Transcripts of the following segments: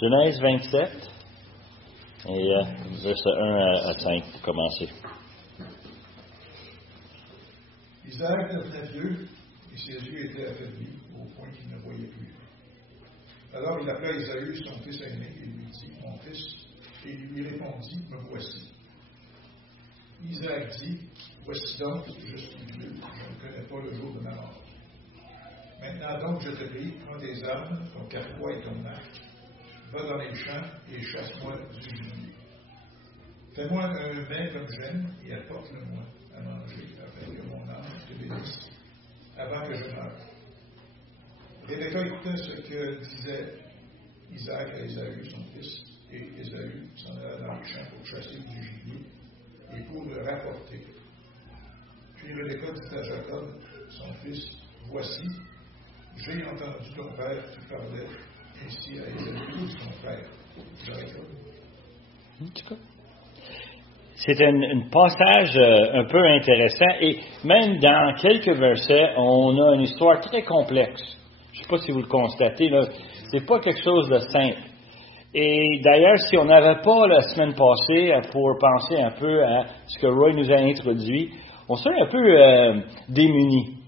Genèse 27, et versets 1 à 5 pour commencer. Isaac devenait vieux, et ses yeux étaient affaiblis, au point qu'il ne voyait plus. Alors il appela Ésaü, son fils aîné, et lui dit, « Mon fils », et il lui répondit, « Me voici. » Isaac dit, « Voici donc, je suis vieux, je ne connais pas le jour de ma mort. Maintenant donc, je te prie, prends tes armes, ton carquois et ton arc, va dans les champs et chasse-moi du gibier. Fais-moi un mets comme j'aime et apporte-le-moi à manger, afin que mon âme te bénisse avant que je meure. » Rebecca écoutait ce que disait Isaac à Ésaü, son fils, et Ésaü s'en alla dans les champs pour chasser du gibier et pour le rapporter. Puis Rebecca dit à Jacob, son fils, « Voici, j'ai entendu ton père qui parlait ainsi à Ésaü, son frère. » Jacob. C'est un passage un peu intéressant et même dans quelques versets, on a une histoire très complexe. Je ne sais pas si vous le constatez, là, c'est pas quelque chose de simple. Et d'ailleurs, si on n'avait pas la semaine passée pour penser un peu à ce que Roy nous a introduit, on serait un peu démunis.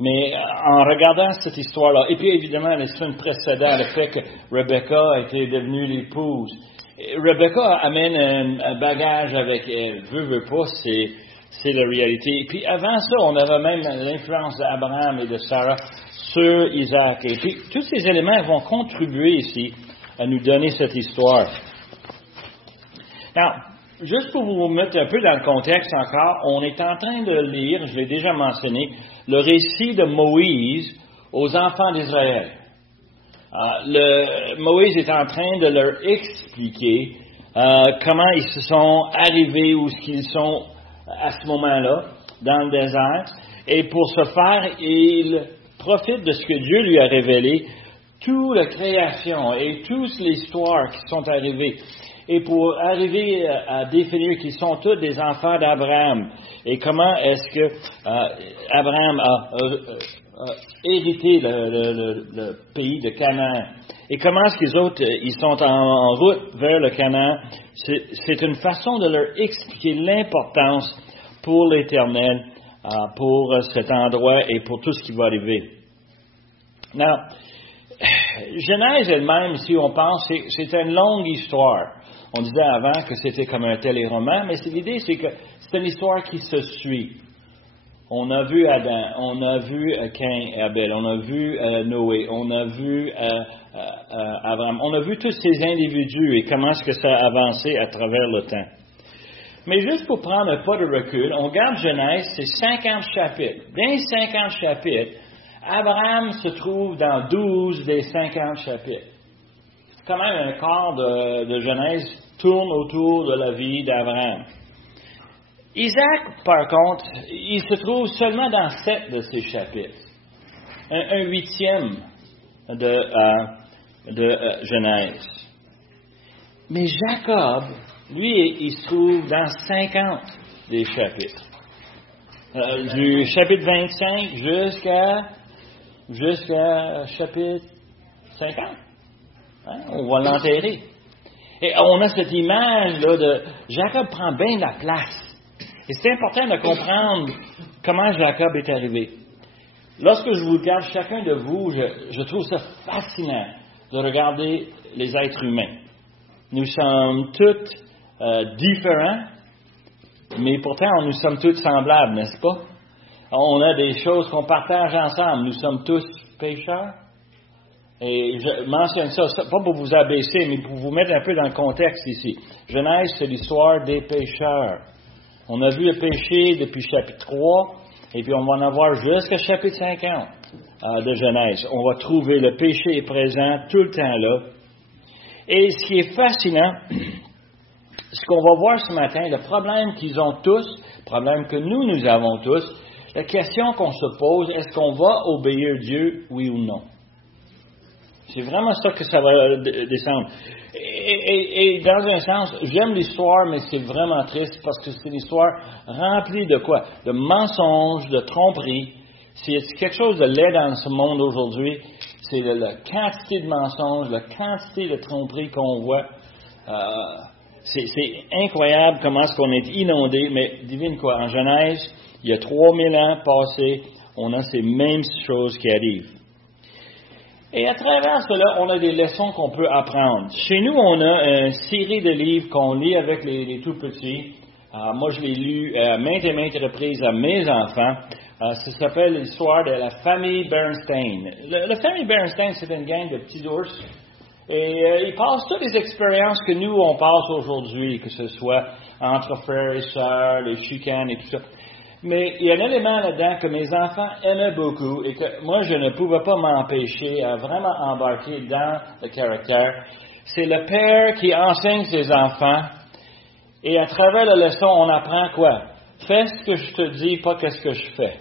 Mais en regardant cette histoire-là, et puis évidemment la semaine précédente, le fait que Rebecca était devenue l'épouse, Rebecca amène un bagage avec elle, veut pas, c'est la réalité. Et puis avant ça, on avait même l'influence d'Abraham et de Sarah sur Isaac. Et puis tous ces éléments vont contribuer ici à nous donner cette histoire. Alors, juste pour vous mettre un peu dans le contexte encore, on est en train de lire, je l'ai déjà mentionné, le récit de Moïse aux enfants d'Israël. Moïse est en train de leur expliquer comment ils se sont arrivés où ils sont à ce moment-là, dans le désert. Et pour ce faire, il profite de ce que Dieu lui a révélé, toute la création et toute l'histoire qui sont arrivées. Et pour arriver à définir qu'ils sont tous des enfants d'Abraham. Et comment est-ce que Abraham a hérité le pays de Canaan. Et comment est-ce qu'ils autres, ils sont en route vers le Canaan. C'est une façon de leur expliquer l'importance pour l'Éternel, pour cet endroit et pour tout ce qui va arriver. Now, Genèse elle-même, si on pense, c'est une longue histoire. On disait avant que c'était comme un téléroman, mais l'idée, c'est que c'est une histoire qui se suit. On a vu Adam, on a vu Cain et Abel, on a vu Noé, on a vu Abraham, on a vu tous ces individus et comment est-ce que ça a avancé à travers le temps. Mais juste pour prendre un pas de recul, on regarde Genèse, c'est 50 chapitres. Dans les 50 chapitres, Abraham se trouve dans 12 des 50 chapitres. Quand même, un quart de Genèse tourne autour de la vie d'Abraham. Isaac, par contre, il se trouve seulement dans 7 de ces chapitres. Un huitième de Genèse. Mais Jacob, lui, il se trouve dans 50 des chapitres. Du chapitre 25 jusqu'à chapitre 50. Hein? On va l'enterrer. Et on a cette image-là de Jacob prend bien la place. Et c'est important de comprendre comment Jacob est arrivé. Lorsque je vous regarde chacun de vous, je trouve ça fascinant de regarder les êtres humains. Nous sommes tous différents, mais pourtant nous sommes tous semblables, n'est-ce pas? On a des choses qu'on partage ensemble. Nous sommes tous pécheurs. Et je mentionne ça, pas pour vous abaisser, mais pour vous mettre un peu dans le contexte ici. Genèse, c'est l'histoire des pécheurs. On a vu le péché depuis chapitre 3, et puis on va en avoir jusqu'à chapitre 50 de Genèse. On va trouver le péché est présent tout le temps là. Et ce qui est fascinant, ce qu'on va voir ce matin, le problème qu'ils ont tous, le problème que nous avons tous, la question qu'on se pose, est-ce qu'on va obéir Dieu, oui ou non? C'est vraiment ça que ça va descendre. Et dans un sens, j'aime l'histoire, mais c'est vraiment triste parce que c'est une histoire remplie de quoi? De mensonges, de tromperies. C'est quelque chose de laid dans ce monde aujourd'hui. C'est la quantité de mensonges, la quantité de tromperies qu'on voit. C'est incroyable comment est-ce qu'on est inondé, mais devine quoi, en Genèse, il y a 3000 ans passés, on a ces mêmes choses qui arrivent. Et à travers cela, on a des leçons qu'on peut apprendre. Chez nous, on a une série de livres qu'on lit avec les tout-petits. Moi, je l'ai lu maintes et maintes reprises à mes enfants. Ça s'appelle l'histoire de la famille Bernstein. La famille Bernstein, c'est une gang de petits ours. Et ils passent toutes les expériences que nous, on passe aujourd'hui, que ce soit entre frères et sœurs, les chicanes et tout ça. Mais il y a un élément là-dedans que mes enfants aimaient beaucoup et que moi, je ne pouvais pas m'empêcher à vraiment embarquer dans le caractère. C'est le père qui enseigne ses enfants et à travers la leçon, on apprend quoi? Fais ce que je te dis, pas qu'est-ce que je fais.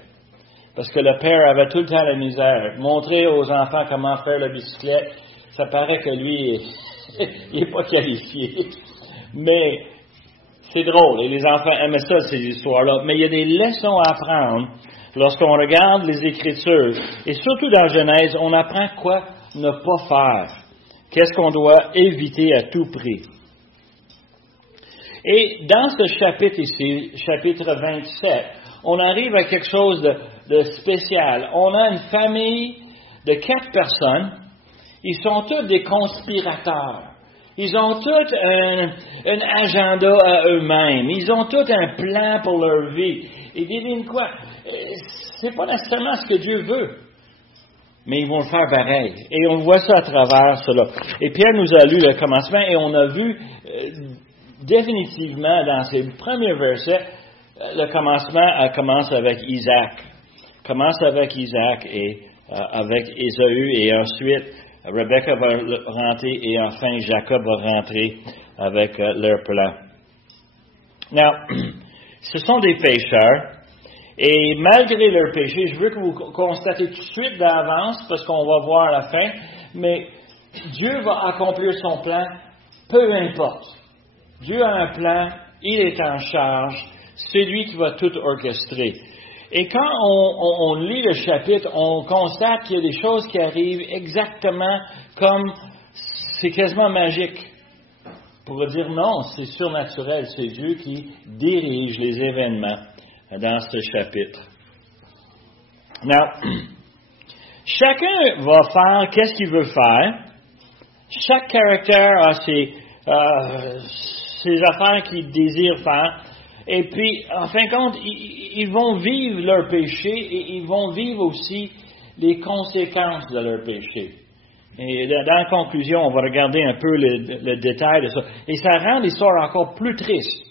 Parce que le père avait tout le temps la misère. Montrer aux enfants comment faire la bicyclette, ça paraît que lui, il n'est pas qualifié. Mais c'est drôle, et les enfants aimaient ça, ces histoires-là. Mais il y a des leçons à apprendre lorsqu'on regarde les Écritures. Et surtout dans Genèse, on apprend quoi ne pas faire. Qu'est-ce qu'on doit éviter à tout prix. Et dans ce chapitre ici, chapitre 27, on arrive à quelque chose de spécial. On a une famille de 4 personnes. Ils sont tous des conspirateurs. Ils ont tous un agenda à eux-mêmes. Ils ont tous un plan pour leur vie. Et devine quoi? C'est pas nécessairement ce que Dieu veut. Mais ils vont le faire pareil. Et on voit ça à travers cela. Et Pierre nous a lu le commencement et on a vu définitivement dans ces premiers versets, le commencement commence avec Isaac. Commence avec Isaac et avec Ésaü et ensuite Rebecca va rentrer et enfin Jacob va rentrer avec leur plan. Now, ce sont des pécheurs et malgré leur péché, je veux que vous constatez tout de suite d'avance parce qu'on va voir à la fin, mais Dieu va accomplir son plan, peu importe. Dieu a un plan, il est en charge, c'est lui qui va tout orchestrer. Et quand on lit le chapitre, on constate qu'il y a des choses qui arrivent exactement comme c'est quasiment magique. On pourrait dire non, c'est surnaturel, c'est Dieu qui dirige les événements dans ce chapitre. Now, chacun va faire qu'est-ce qu'il veut faire. Chaque caractère a ses affaires qu'il désire faire. Et puis, en fin de compte, ils vont vivre leur péché et ils vont vivre aussi les conséquences de leur péché. Et dans la conclusion, on va regarder un peu le détail de ça. Et ça rend l'histoire encore plus triste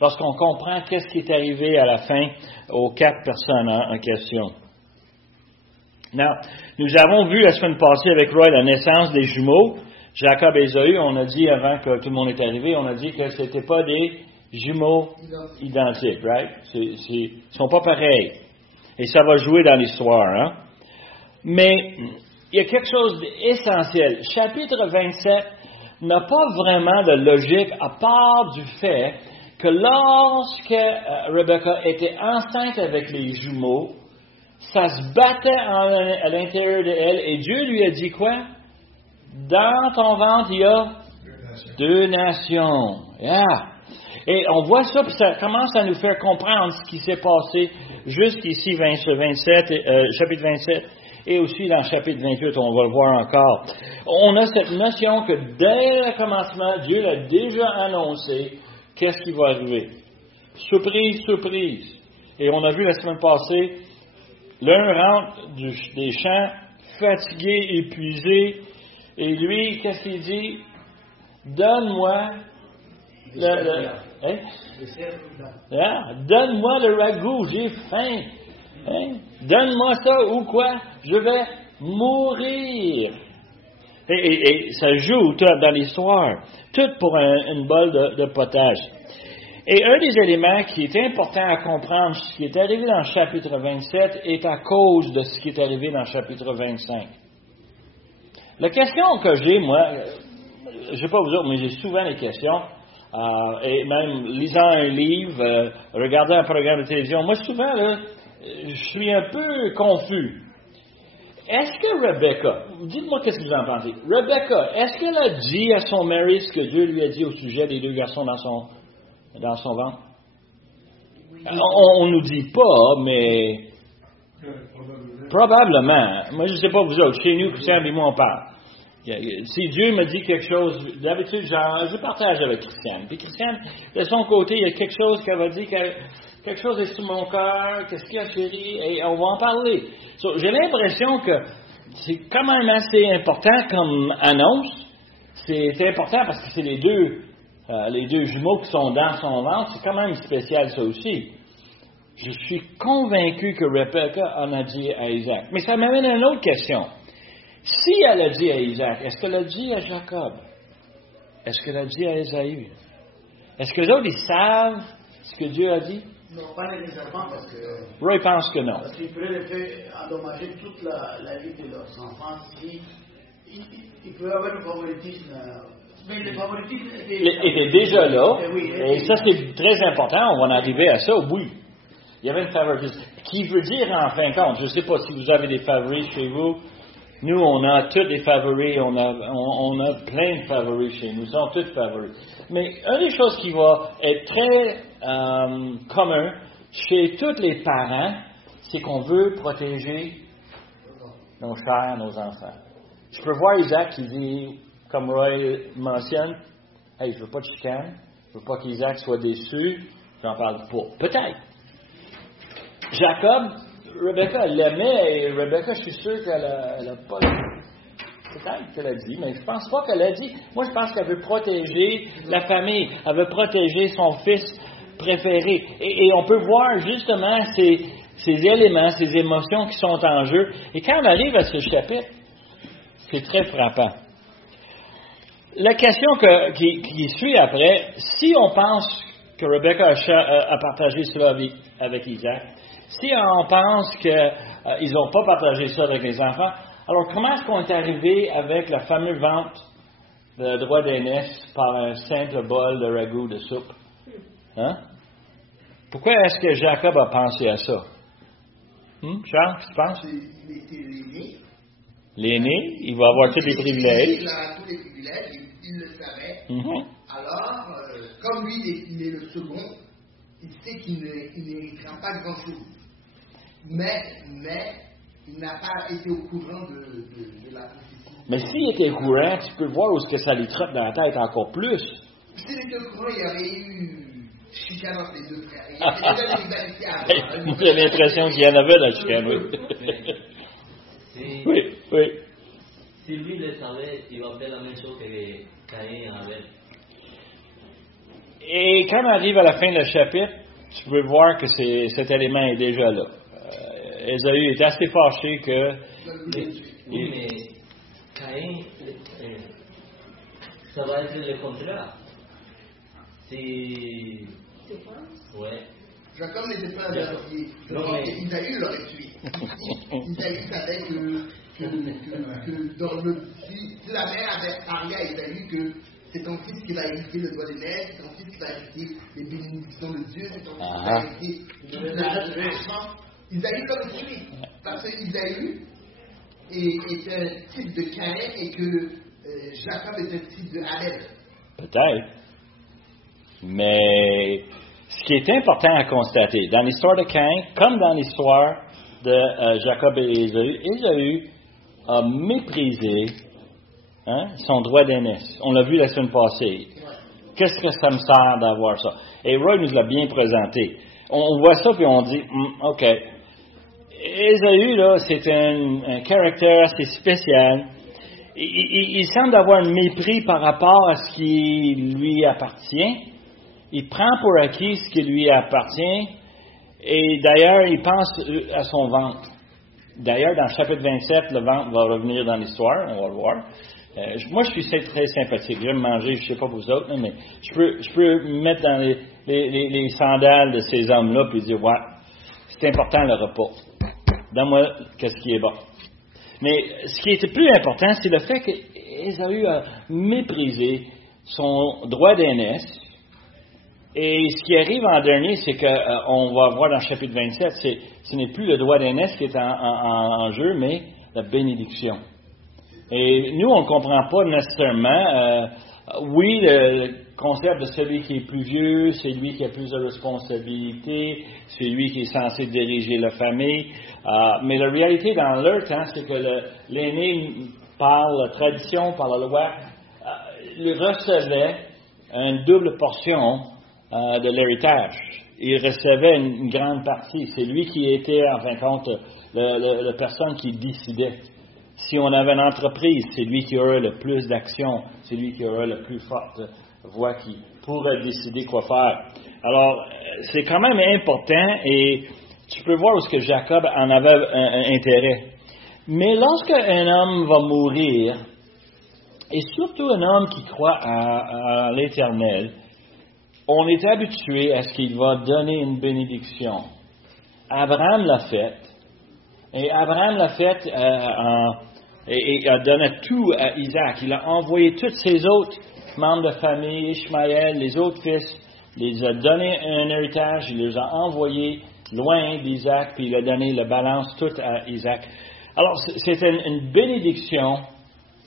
lorsqu'on comprend qu'est-ce qui est arrivé à la fin aux 4 personnes en question. Now, nous avons vu la semaine passée avec Roy la naissance des jumeaux, Jacob et Ésaü. On a dit avant que tout le monde est arrivé, on a dit que ce n'était pas des jumeaux identiques, right? Ils ne sont pas pareils. Et ça va jouer dans l'histoire, hein? Mais il y a quelque chose d'essentiel. Chapitre 27 n'a pas vraiment de logique à part du fait que lorsque Rebecca était enceinte avec les jumeaux, ça se battait à l'intérieur d'elle et Dieu lui a dit quoi? Dans ton ventre, il y a 2 nations. Yeah. Et on voit ça, puis ça commence à nous faire comprendre ce qui s'est passé jusqu'ici, chapitre 27, et aussi dans le chapitre 28, on va le voir encore. On a cette notion que dès le commencement, Dieu l'a déjà annoncé, qu'est-ce qui va arriver. Surprise, surprise. Et on a vu la semaine passée, l'un rentre des champs, fatigué, épuisé, et lui, qu'est-ce qu'il dit? Donne-moi donne-moi le ragoût, j'ai faim. Donne-moi ça ou quoi? Je vais mourir. Et ça joue tout dans l'histoire. Tout pour une bolle de potage. Et un des éléments qui est important à comprendre, ce qui est arrivé dans le chapitre 27 est à cause de ce qui est arrivé dans le chapitre 25. La question que j'ai, moi, je ne sais pas vous autres, mais j'ai souvent des questions. Et même lisant un livre, regardant un programme de télévision, moi souvent, là, je suis un peu confus. est-ce que Rebecca, dites-moi qu'est-ce que vous en pensez, Rebecca, est-ce qu'elle a dit à son mari ce que Dieu lui a dit au sujet des 2 garçons dans son ventre? On nous dit pas, mais probablement. Moi, je ne sais pas vous autres. Chez nous, Christian et moi, on parle. Si Dieu me dit quelque chose, d'habitude, je partage avec Christiane. Puis Christiane, de son côté, il y a quelque chose qu'elle va dire, quelque chose est sur mon cœur, qu'est-ce qu'il y a, chérie, et on va en parler. J'ai l'impression que c'est quand même assez important comme annonce. C'est important parce que c'est les deux jumeaux qui sont dans son ventre. C'est quand même spécial, ça aussi. Je suis convaincu que Rebecca en a dit à Isaac. Mais ça m'amène à une autre question. Si elle a dit à Isaac, est-ce qu'elle a dit à Jacob? Est-ce qu'elle a dit à Ésaü? Est-ce que les autres, ils savent ce que Dieu a dit? Non, pas nécessairement parce que... Roy pense que non. Parce qu'il pourrait les faire endommager toute la vie de leurs enfants. Il peut y avoir un favoritisme. Mais le favoritisme était déjà là. Oui, et ça, c'est très important. On va en arriver à ça. Oui. Il y avait une favoritisme. Qui veut dire, en fin de compte, je ne sais pas si vous avez des favoris chez vous. Nous, on a tous des favoris. On a plein de favoris chez nous. Ils sont tous favoris. Mais une des choses qui va être très commun chez tous les parents, c'est qu'on veut protéger nos chers, nos enfants. Je peux voir Isaac qui dit, comme Roy mentionne, « Hey, je veux pas de chicane. Je veux pas qu'Isaac soit déçu. J'en parle pas. » Peut-être. Jacob, Rebecca, elle l'aimait, et Rebecca, je suis sûr qu'elle a pas... Peut-être qu'elle a dit, mais je pense pas qu'elle a dit. Moi, je pense qu'elle veut protéger la famille. Elle veut protéger son fils préféré. Et on peut voir justement ces éléments, ces émotions qui sont en jeu. Et quand on arrive à ce chapitre, c'est très frappant. La question qui suit après, si on pense que Rebecca a partagé cela avec Isaac, si on pense qu'ils n'ont pas partagé ça avec les enfants, alors comment est-ce qu'on est arrivé avec la fameuse vente de droit d'aînesse par un simple bol de ragoût de soupe? Hein? Pourquoi est-ce que Jacob a pensé à ça? Charles, qu'est-ce que tu penses? Il était l'aîné. L'aîné, il va avoir tous les privilèges. Il a tous les privilèges, il le savait. Mm-hmm. Alors, comme lui, il est le second, il sait qu'il n'héritera pas grand-chose. Mais il n'a pas été au courant de la prophétie. Mais s'il était au courant, tu peux voir où est-ce que ça lui trotte dans la tête encore plus. S'il était au courant, il y aurait eu chicane entre les deux frères. Il y avait déjà des rivalités avant. Moi, j'ai l'impression qu'il y en avait dans la chicane, oui. Oui. Si lui le savait, il va faire la même chose que Caïn avait. Et quand on arrive à la fin du chapitre, tu peux voir que cet élément est déjà là. Ésaü est assez fâché que... Oui, mais Caïn, ça va être le contraire. Si... Ouais. Jacob n'était pas associé. Isaïe l'aurait tué. Isaïe savait que dans le... Si la mère avait parlé à Isaïe que c'est ton fils qui va hériter le droit des neiges, c'est ton fils qui va hériter les bénédictions de Dieu, c'est ton fils qui va hériter l'argent. Isaïe l'aurait tué. Parce que Isaïe est un type de Caïn et que Jacob est un type de Abel. Peut-être. Mais ce qui est important à constater, dans l'histoire de Caïn, comme dans l'histoire de Jacob et Ésaü a méprisé son droit d'aînesse. On l'a vu la semaine passée. Qu'est-ce que ça me sert d'avoir ça? Et Roy nous l'a bien présenté. On voit ça puis on dit, OK. Ésaü, là, c'est un caractère assez spécial. Il semble avoir un mépris par rapport à ce qui lui appartient. Il prend pour acquis ce qui lui appartient. Et d'ailleurs, il pense à son ventre. D'ailleurs, dans le chapitre 27, le ventre va revenir dans l'histoire. On va le voir. Moi, je suis très sympathique. J'aime manger, je ne sais pas vous autres, mais je peux me mettre dans les sandales de ces hommes-là et dire, ouais, c'est important le repas. Donne-moi qu'est-ce qui est bon. Mais ce qui était plus important, c'est le fait qu'Ésaü a méprisé son droit d'aînesse. Et ce qui arrive en dernier, c'est qu'on va voir dans le chapitre 27, ce n'est plus le droit d'aînesse qui est en jeu, mais la bénédiction. Et nous, on ne comprend pas nécessairement. Oui, le concept de celui qui est plus vieux, c'est lui qui a plus de responsabilités, c'est lui qui est censé diriger la famille. Mais la réalité dans leur temps, c'est que l'aîné, par la tradition, par la loi, il recevait une double portion de l'héritage. Il recevait une grande partie. C'est lui qui était, en fin de compte, la personne qui décidait. Si on avait une entreprise, c'est lui qui aurait le plus d'action, c'est lui qui aurait la plus forte voix qui pourrait décider quoi faire. Alors, c'est quand même important et tu peux voir où ce que Jacob en avait un intérêt. Mais lorsque un homme va mourir, et surtout un homme qui croit à l'Éternel, on est habitué à ce qu'il va donner une bénédiction. Abraham l'a fait. Et Abraham l'a fait et a donné tout à Isaac. Il a envoyé tous ses autres membres de famille, Ishmaël, les autres fils, il les a donné un héritage, il les a envoyés loin d'Isaac, puis il a donné la balance toute à Isaac. Alors, c'est une bénédiction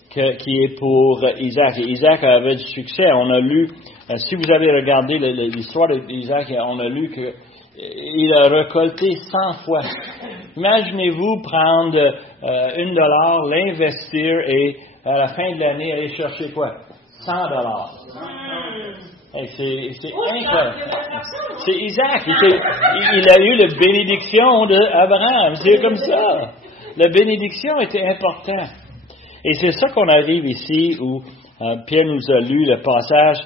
qui est pour Isaac. Et Isaac avait du succès. On a lu, si vous avez regardé l'histoire d'Isaac, on a lu qu'il a récolté 100 fois. Imaginez-vous prendre $1, l'investir et à la fin de l'année aller chercher quoi? $100. C'est incroyable. C'est Isaac. Il a eu la bénédiction d'Abraham. C'est comme ça. La bénédiction était importante. Et c'est ça qu'on arrive ici où Pierre nous a lu le passage.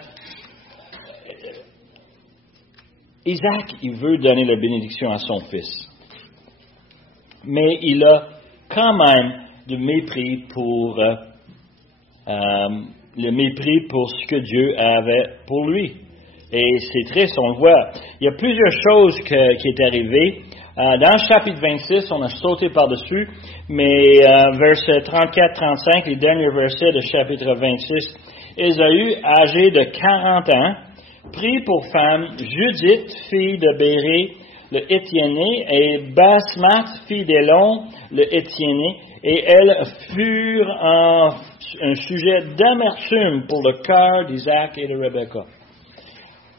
Isaac, il veut donner la bénédiction à son fils. Mais il a quand même du mépris pour ce que Dieu avait pour lui. Et c'est triste, on le voit. Il y a plusieurs choses qui est arrivées. Dans le chapitre 26, on a sauté par-dessus, mais versets 34-35, les derniers versets du chapitre 26, Ésaü, âgé de 40 ans, prit pour femme Judith, fille de Béré, le Héthiéné, et Basmath, fille d'Élon, le Héthiéné, et elles furent un sujet d'amertume pour le cœur d'Isaac et de Rebecca.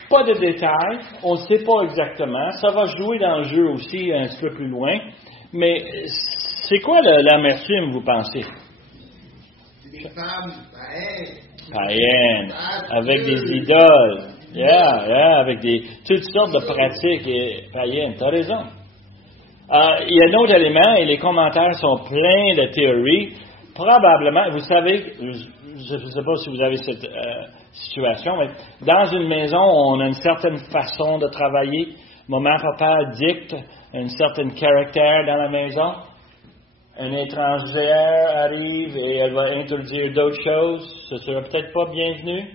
Pas de détails, on ne sait pas exactement. Ça va jouer dans le jeu aussi un petit peu plus loin. Mais c'est quoi l'amertume, vous pensez? C'est des femmes païennes, avec des idoles. Avec toutes sortes de pratiques païennes. Tu as raison. Il y a un autre élément, et les commentaires sont pleins de théories. Probablement, vous savez, je ne sais pas si vous avez cette situation, mais dans une maison, on a une certaine façon de travailler. Maman, papa dicte un certain caractère dans la maison. Une étrangère arrive et elle va introduire d'autres choses. Ce ne sera peut-être pas bienvenu.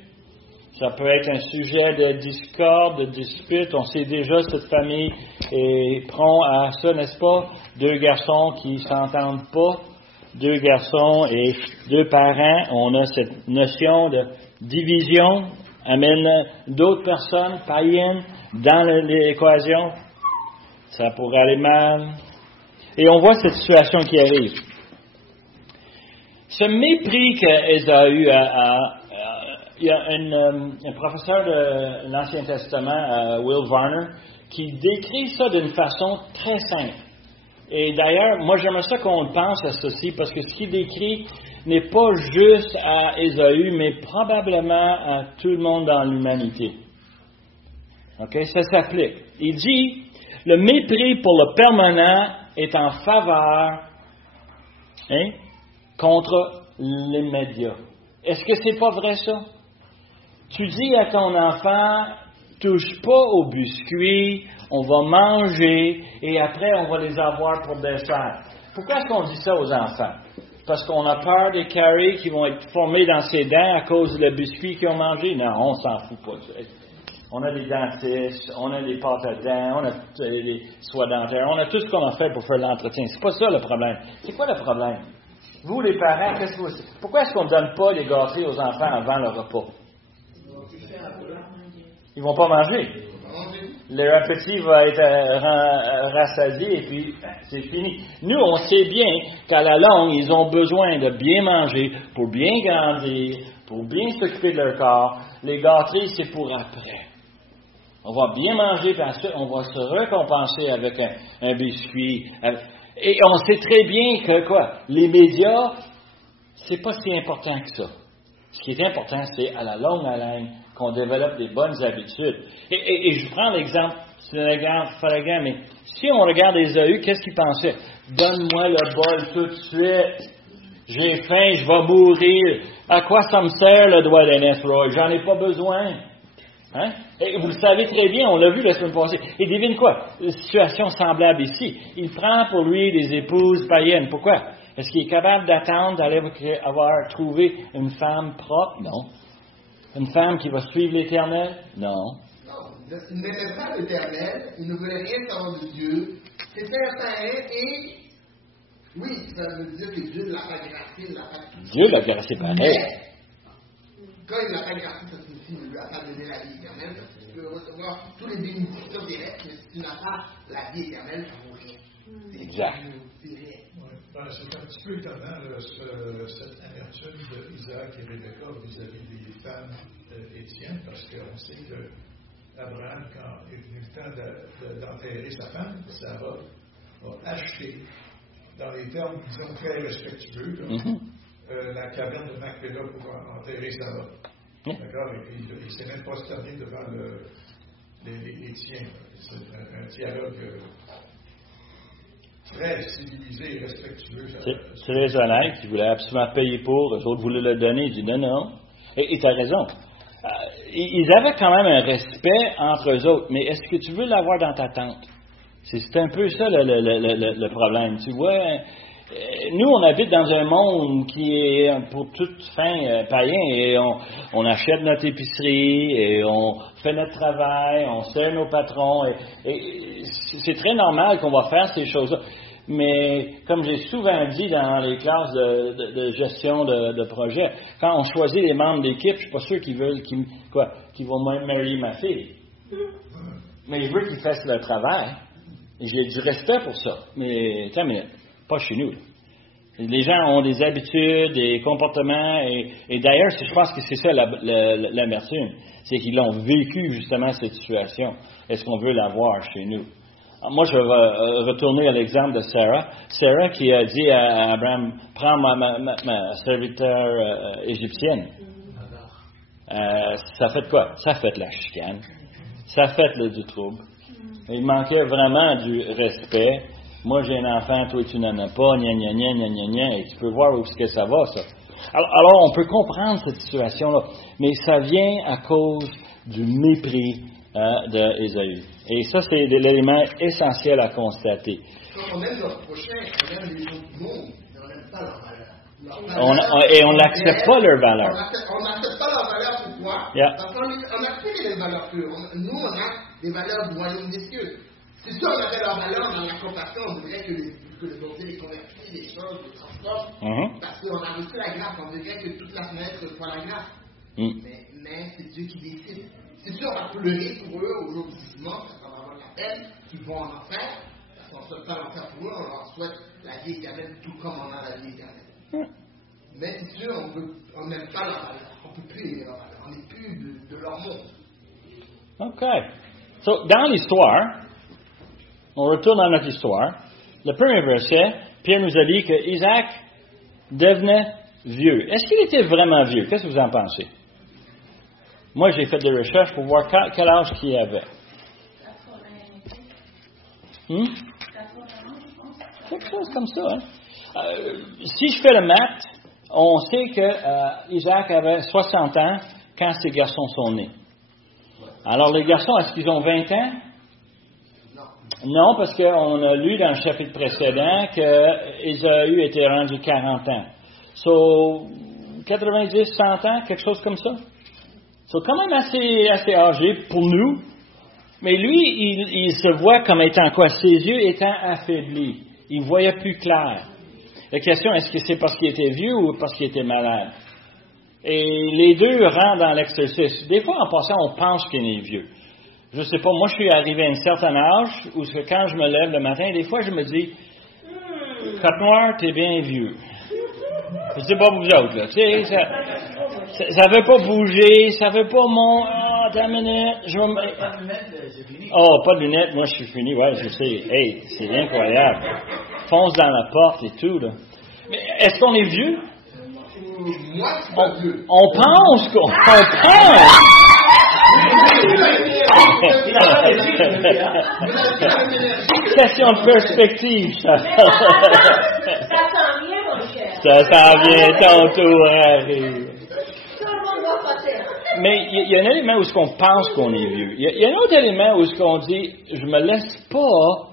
Ça peut être un sujet de discorde, de dispute. On sait déjà cette famille est prompt à ça, n'est-ce pas? 2 garçons qui ne s'entendent pas. 2 garçons et 2 parents. On a cette notion de division. Amène d'autres personnes païennes dans l'équation. Ça pourrait aller mal. Et on voit cette situation qui arrive. Ce mépris qu'Ésaü a il y a un professeur de l'Ancien Testament, Will Varner, qui décrit ça d'une façon très simple. Et d'ailleurs, moi j'aimerais ça qu'on pense à ceci, parce que ce qu'il décrit n'est pas juste à Ésaü, mais probablement à tout le monde dans l'humanité. OK? Ça s'applique. Il dit, le mépris pour le permanent est en faveur contre l'immédiat. Est-ce que c'est pas vrai ça? Tu dis à ton enfant, touche pas aux biscuits, on va manger et après on va les avoir pour dessert. Pourquoi est-ce qu'on dit ça aux enfants? Parce qu'on a peur des caries qui vont être formés dans ses dents à cause de le biscuit qu'ils ont mangé? Non, on s'en fout pas. On a des dentistes, on a des pâtes à dents, on a des soies dentaires, on a tout ce qu'on a fait pour faire l'entretien. C'est pas ça le problème. C'est quoi le problème? Vous, les parents, pourquoi est-ce qu'on ne donne pas les gâteries aux enfants avant le repas? Ils vont pas manger. leur appétit va être rassasié et puis c'est fini. Nous, on sait bien qu'à la longue, ils ont besoin de bien manger pour bien grandir, pour bien s'occuper de leur corps. Les gâteries, c'est pour après. On va bien manger, puis ensuite, on va se récompenser avec un biscuit. Et on sait très bien que les médias, c'est pas si important que ça. Ce qui est important, c'est à la longue haleine qu'on développe des bonnes habitudes. Et je prends l'exemple, c'est un exemple flagrant, mais si on regarde Ésaü, qu'est-ce qu'il pensait? Donne-moi le bol tout de suite. J'ai faim, je vais mourir. À quoi ça me sert le doigt d'Ernest Roy? J'en ai pas besoin. Hein? Et vous le savez très bien, on l'a vu la semaine passée. Et devine quoi? Une situation semblable ici. Il prend pour lui des épouses païennes. Pourquoi? Est-ce qu'il est capable d'attendre d'aller avoir trouvé une femme propre? Non. Une femme qui va suivre l'Éternel? Non. Non, il n'aimait pas l'Éternel, il ne voulait rien savoir de Dieu. C'était certain et oui, ça veut dire que Dieu ne l'a pas gracié, il ne l'a pas tout. Dieu l'a gracié pareil. Mais, quand il ne l'a pas gracié, ça signifie qu'il ne lui a pas donné la vie éternelle, parce que tu peux recevoir tous les bénédictions terrestres, mais si tu n'as pas la vie éternelle, ça vaut rien. Exact. C'est rien. C'est un petit peu étonnant, cette amertume d'Isaac et Rebecca vis-à-vis des femmes étiennes, parce qu'on sait que Abraham, quand il est venu le temps d'enterrer sa femme, Sarah, a acheté, dans les termes, disons, très respectueux, la caverne de Macpéla pour enterrer Sarah. D'accord? Et puis, il ne s'est même pas sterné devant les tiens. C'est un dialogue très civilisé et respectueux. C'est les honnêtes qui voulaient absolument payer pour, eux autres voulaient le donner. Ils disent non. Et tu as raison. Ils avaient quand même un respect entre eux autres, mais est-ce que tu veux l'avoir dans ta tente? C'est un peu ça le problème. Tu vois, nous, on habite dans un monde qui est pour toute fin païen et on achète notre épicerie et on fait notre travail, on sert nos patrons et c'est très normal qu'on va faire ces choses-là. Mais comme j'ai souvent dit dans les classes de gestion de projet, quand on choisit les membres d'équipe, je suis pas sûr qu'ils vont marier ma fille. Mais je veux qu'ils fassent leur travail. Et j'ai du respect pour ça. Mais pas chez nous. Là. Les gens ont des habitudes, des comportements, et d'ailleurs, je pense que c'est ça l'amertume. C'est qu'ils ont vécu justement cette situation. Est-ce qu'on veut l'avoir chez nous? Alors, moi, je vais retourner à l'exemple de Sarah. Sarah qui a dit à Abraham, prends ma serviteur égyptienne. Ça fait quoi? Ça fait la chicane. Ça fait du trouble. Il manquait vraiment du respect. Moi, j'ai un enfant, toi, tu n'en as pas, gna, gna, gna, gna, gna, gna, et tu peux voir où est-ce que ça va, ça. Alors, on peut comprendre cette situation-là, mais ça vient à cause du mépris d'Ésaü. Et ça, c'est l'élément essentiel à constater. Quand on aime notre prochain, on aime les autres du monde, mais on n'aime pas leur valeur. Et on n'accepte pas leur valeur. On n'accepte pas leur valeur, pourquoi? Yeah. Parce qu'on n'a plus les valeurs que nous, on a des valeurs du royaume des cieux. Si on avait leur valeur dans la compassion, on dirait que les convertis, les choses, les transforment, parce qu'on a reçu la grâce, on dirait que toute la fenêtre reçoit la grâce. Mais c'est Dieu qui décide. C'est sûr, on va pleurer pour eux au jour du jugement, ça va avoir la peine, qu'ils vont en enfer, parce qu'on ne souhaite pas l'enfer pour eux, on leur souhaite la vie éternelle, tout comme on a la vie éternelle. Mais c'est sûr, on n'aime pas leur valeur, on ne peut plus aimer leur valeur, on n'est plus de leur monde. OK. So, dans l'histoire, on retourne dans notre histoire. Le premier verset, Pierre nous a dit que Isaac devenait vieux. Est-ce qu'il était vraiment vieux? Qu'est-ce que vous en pensez? Moi, j'ai fait des recherches pour voir quel âge qu'il avait. 80, quelque chose comme ça. Hein? Si je fais le maths, on sait que Isaac avait 60 ans quand ses garçons sont nés. Alors, les garçons, est-ce qu'ils ont 20 ans? Non, parce qu'on a lu dans le chapitre précédent que Ésaü était rendu 40 ans. So, 90, 100 ans, quelque chose comme ça. So, quand même assez âgé pour nous. Mais lui, il se voit comme étant quoi? Ses yeux étant affaiblis. Il voyait plus clair. La question, est-ce que c'est parce qu'il était vieux ou parce qu'il était malade? Et les deux rentrent dans l'exercice. Des fois, en passant, on pense qu'il est vieux. je sais pas, moi je suis arrivé à un certain âge où quand je me lève le matin, des fois je me dis, Côte Noire, t'es bien vieux. Je sais pas vous autres, là. Tu sais, ça veut pas bouger, ça veut pas mon... Ah, attends une minute, je vais me... Oh, pas de lunettes, moi je suis fini, ouais, je sais. Hey, c'est incroyable. Fonce dans la porte et tout, là. Mais est-ce qu'on est vieux? Moi, je suis pas vieux. On pense qu'on... On pense! Question de perspective, ça. Ça s'en vient, mon cher. Ça s'en vient, ton tour arrive. Tout le monde va passer. Mais il y a un élément où on pense qu'on est vieux. Il y a un autre élément où on dit, je me laisse pas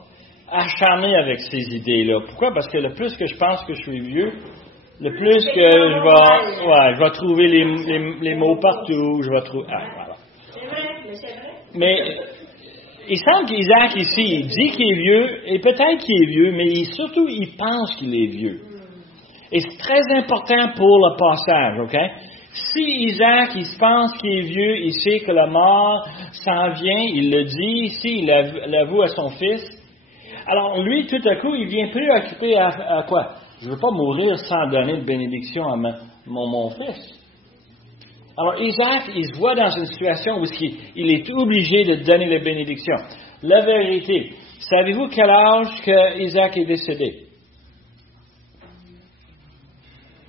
acharner avec ces idées-là. Pourquoi? Parce que le plus que je pense que je suis vieux, le plus que je vais trouver les mots partout, je vais trouver... Ah, voilà. C'est vrai, mais c'est vrai. Mais il semble qu'Isaac ici, il dit qu'il est vieux, et peut-être qu'il est vieux, mais surtout il pense qu'il est vieux. Et c'est très important pour le passage, OK? Si Isaac, il se pense qu'il est vieux, il sait que la mort s'en vient, il le dit ici, il l'avoue à son fils. Alors lui, tout à coup, il vient préoccupé à quoi? Je ne veux pas mourir sans donner de bénédiction à mon fils. Alors Isaac, il se voit dans une situation où il est obligé de donner la bénédiction. La vérité, savez-vous quel âge que Isaac est décédé?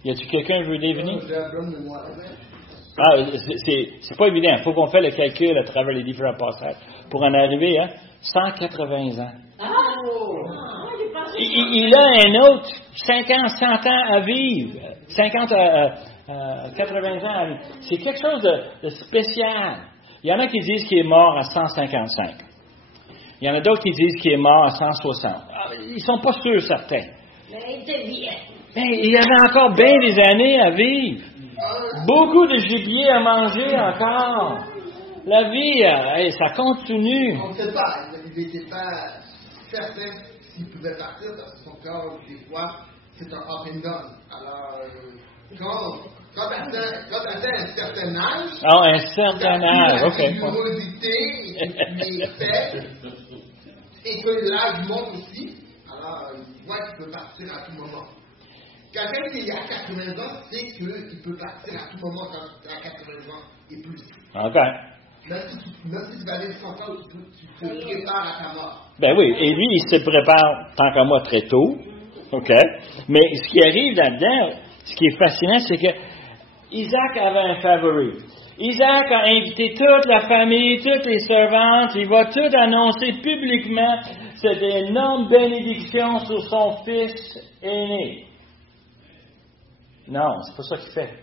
Y a-t-il quelqu'un qui veut deviner? Ah, c'est pas évident. Il faut qu'on fasse le calcul à travers les différents passages pour en arriver à 180 ans. Il a un autre 50, 100 ans à vivre. 50 80 ans à vivre. C'est quelque chose de spécial. Il y en a qui disent qu'il est mort à 155. Il y en a d'autres qui disent qu'il est mort à 160. Ils ne sont pas sûrs, certains. Mais il était bien. Mais il y avait encore bien des années à vivre. Beaucoup de gibier à manger encore. La vie, ça continue. On ne sait pas. Il n'était pas certain s'il pouvait partir parce que son corps, des fois, c'est un up and down. Alors, quand tu atteins un certain âge... Ah, un certain âge, OK. La curiosité, et puis faible, et que l'âge monte aussi, alors il voit qu'il peut partir à tout moment. Quelqu'un qui a 80 ans sait qu'il peut partir à tout moment quand tu as 80 ans et plus. OK. Même si tu vas aller 100 ans, tu te prépares à ta mort. Ben oui, et lui, il se prépare, tant qu'à moi, très tôt. OK? Mais ce qui arrive là-dedans, ce qui est fascinant, c'est que Isaac avait un favori. Isaac a invité toute la famille, toutes les servantes, il va tout annoncer publiquement cette énorme bénédiction sur son fils aîné. Non, c'est pas ça qu'il fait.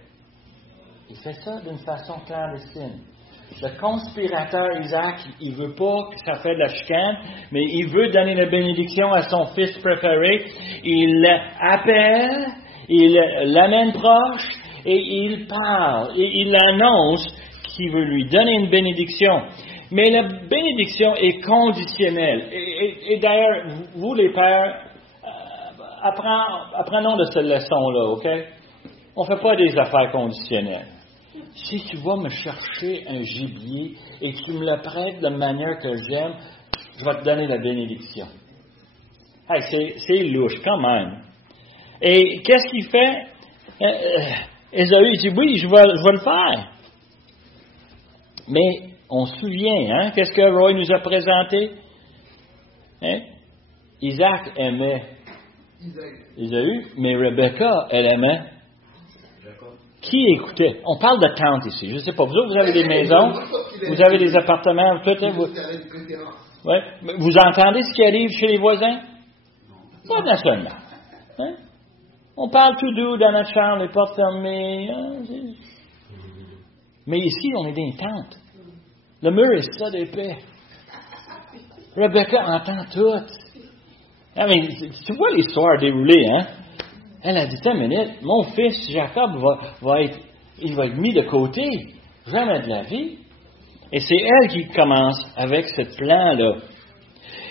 Il fait ça d'une façon clandestine. Le conspirateur Isaac, il veut pas que ça fait de la chicane, mais il veut donner la bénédiction à son fils préféré. Il l'appelle, il l'amène proche, et il parle, et il annonce qu'il veut lui donner une bénédiction. Mais la bénédiction est conditionnelle. Et d'ailleurs, vous les pères, apprenons de cette leçon-là, OK? On ne fait pas des affaires conditionnelles. Si tu vas me chercher un gibier et que tu me le prêtes de manière que j'aime, je vais te donner la bénédiction. Hey, c'est louche quand même. Et qu'est-ce qu'il fait? Ésaü dit, oui, je vais le faire. Mais on se souvient, hein? Qu'est-ce que Roy nous a présenté? Hein? Isaac aimait Ésaü, mais Rebecca, elle aimait. Qui écoutait? On parle de tentes ici. Je ne sais pas. Vous autres, vous avez des maisons, vous avez des appartements, tout. Hein, ouais. Vous entendez ce qui arrive chez les voisins? Pas naturellement. Hein? On parle tout doux dans notre chambre, les portes fermées. Hein? Mais ici, on est dans une tente. Le mur est ça d'épais. Rebecca entend tout. Ah, mais tu vois l'histoire déroulée, hein? Elle a dit, une minute, mon fils Jacob va être mis de côté. Jamais de la vie. Et c'est elle qui commence avec ce plan-là.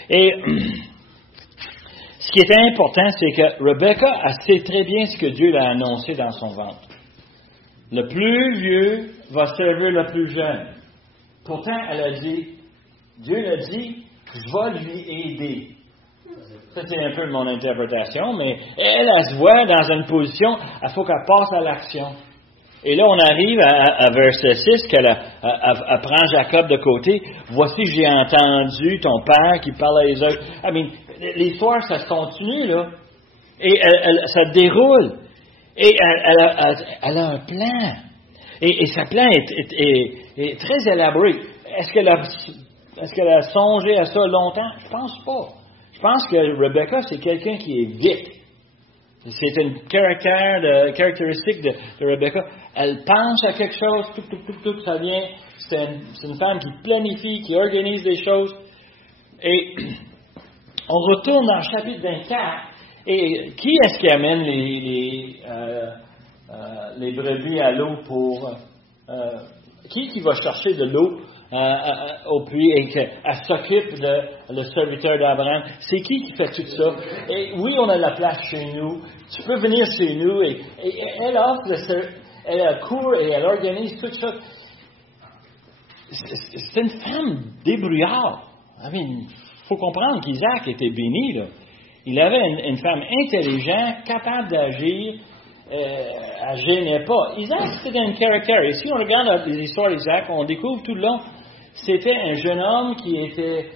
Et ce qui est important, c'est que Rebecca sait très bien ce que Dieu l'a annoncé dans son ventre. Le plus vieux va servir le plus jeune. Pourtant, elle a dit, Dieu l'a dit, je vais lui aider. Ça, c'est un peu mon interprétation, mais elle se voit dans une position, il faut qu'elle passe à l'action. Et là, on arrive à verset 6, qu'elle prend Jacob de côté. Voici, j'ai entendu ton père qui parle à Ésaü. L'histoire, ça se continue, là. Et ça déroule. Et elle a un plan. Et sa plan est très élaboré. Est-ce qu'elle a songé à ça longtemps? Je pense pas. Je pense que Rebecca, c'est quelqu'un qui est vite. C'est une caractéristique de Rebecca. Elle pense à quelque chose, tout, ça vient. C'est une femme qui planifie, qui organise des choses. Et on retourne dans le chapitre 24. Et qui est-ce qui amène les brebis à l'eau pour... qui va chercher de l'eau au puits et qu'elle s'occupe de le serviteur d'Abraham? C'est qui fait tout ça? Et oui, on a la place chez nous. Tu peux venir chez nous. Et elle offre, elle court et elle organise tout ça. C'est une femme débrouillarde. Il faut comprendre qu'Isaac était béni, là. Il avait une femme intelligente, capable d'agir. Elle ne gênait pas. Isaac, c'était un caractère. Et si on regarde les histoires d'Isaac, on découvre tout le long, c'était un jeune homme qui était